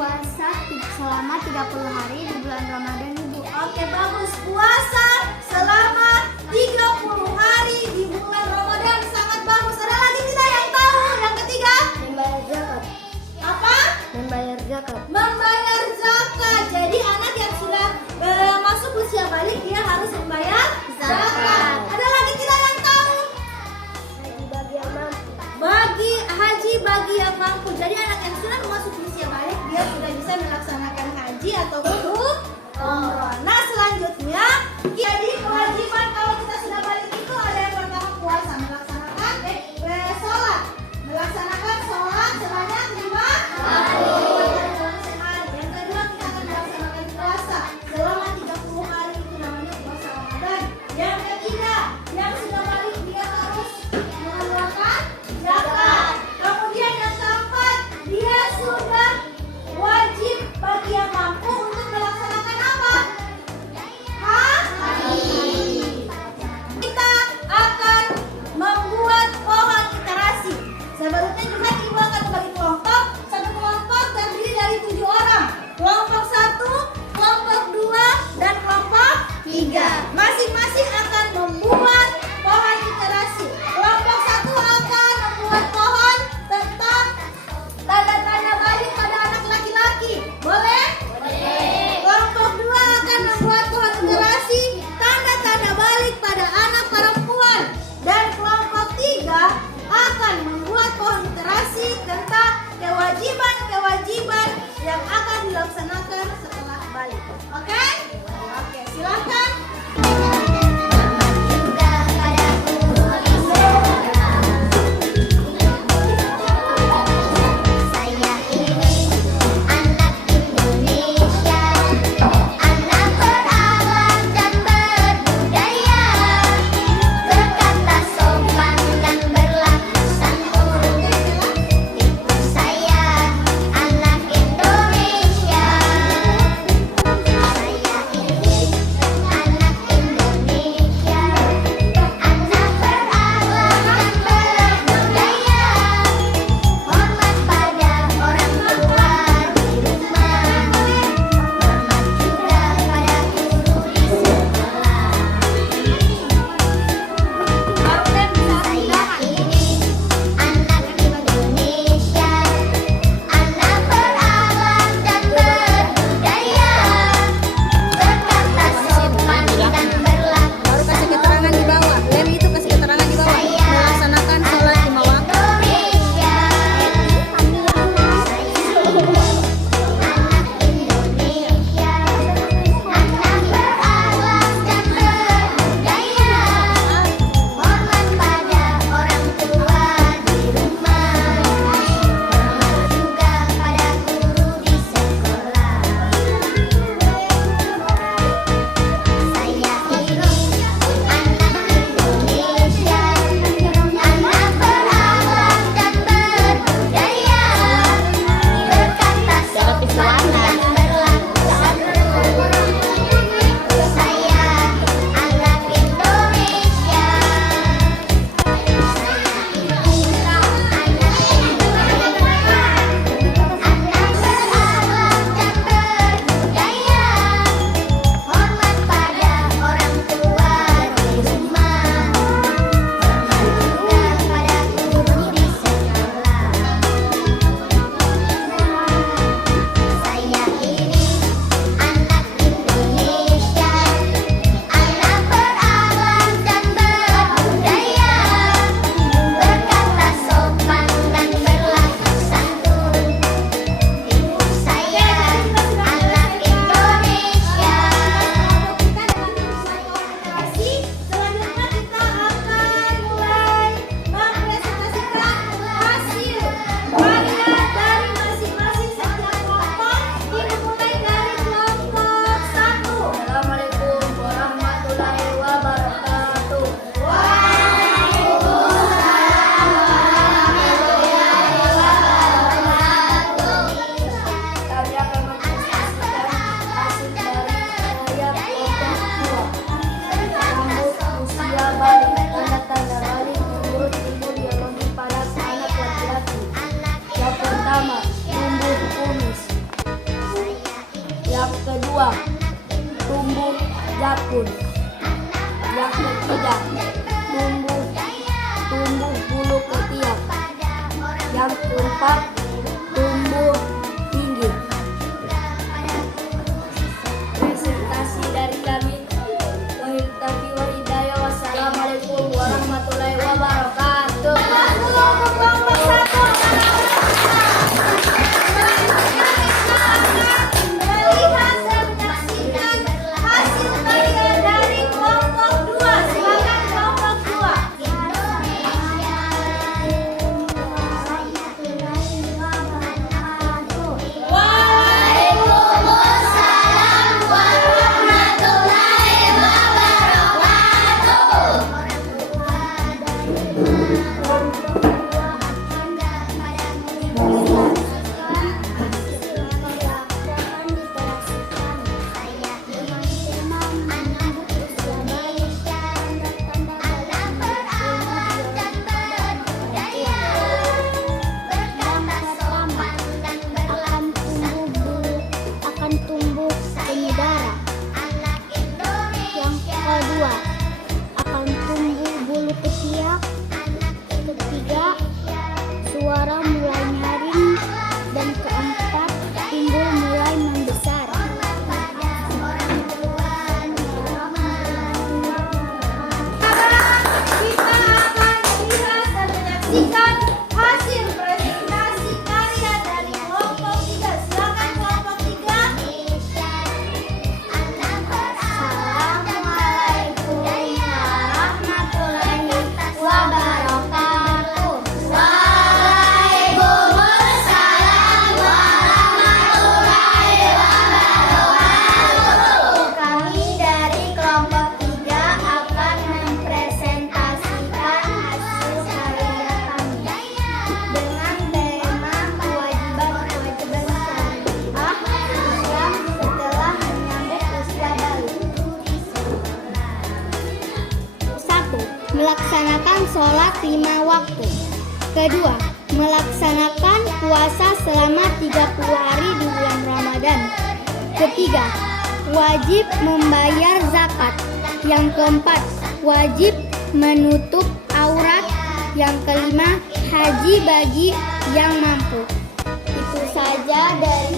puasa selama 30 hari di bulan Ramadan, Ibu. Oke, bagus. Puasa selama 30 hari di bulan Ramadan, sangat bagus. Ada lagi tidak yang tahu? Yang ketiga? Membayar zakat. Apa? Membayar zakat. Membayar zakat. Jadi anak yang sudah masuk usia balik, dia harus membayar zakat. Ada lagi tidak yang tahu? Haji bagi yang mampu. Haji bagi yang mampu. Jadi anak yang sudah masuk usia balik, dia sudah bisa melaksanakan haji ataupun umroh. Nah, selanjutnya jadi kewajiban kalau kita sudah balik itu ada yang pertama puasa, melaksanakan sholat, sebanyak 5 sehari. Yang kedua kita akan melaksanakan puasa selama 30 hari, itu namanya puasa Ramadan. Yang ketiga, yang sudah balik dia harus mengeluarkan zakat. Kemudian yang keempat, dia sudah wajib bagi yang mampu untuk melaksanakan apa? Kita akan membuat pohon literasi. Sebenarnya juga ibu akan membagi kelompok. Satu kelompok terdiri dari 7 orang. Kelompok 1, kelompok 2, dan kelompok 3. Masing-masing akan membuat pohon literasi. Kelompok 1 akan membuat pohon tentang tanda-tanda balik pada anak laki-laki. Boleh? Kelompok 2 akan membuat pohon literasi tanda-tanda balik pada anak perempuan. Dan kelompok 3 akan membuat pohon literasi tentang kewajiban-kewajiban yang akan dilaksanakan setelah balik. Oke? Oke, silakan. kedua, tumbuh jakun. Yang ketiga, tumbuh bulu ketiak. Yang keempat, tumbuh tinggi. Presentasi dari kami. Wahil taufiq wal hidayah. Wassalamualaikum warahmatullahi wabarakatuh. Kelompok satu. Melihat dan menyaksikan hasil karya dari kelompok 2. Silakan kelompok 2. Waalaikumsalam warahmatullahi akan tumbuh payudara. Yang kedua akan tumbuh bulu ketiak. Ketiga, suara mulai nyaring. Dan keempat, timbul mulai membesar. Kita akan melihat dan menyaksikan hasil presentasi karya dari kelompok 3. Silakan kelompok 3. Assalamualaikum warahmatullahi wabarakatuh. Waalaikumsalam warahmatullahi wabarakatuh. Kami dari kelompok 3 akan mempresentasikan hasil karya kami dengan tema kewajiban-kewajiban syariah Islam setelah menyambut usia balik. 1. Melaksanakan sholat 5 waktu. Kedua, melaksanakan puasa selama 30 hari di bulan Ramadan. Ketiga, wajib membayar zakat. Yang keempat, wajib menutup aurat. Yang kelima, haji bagi yang mampu. Itu saja dari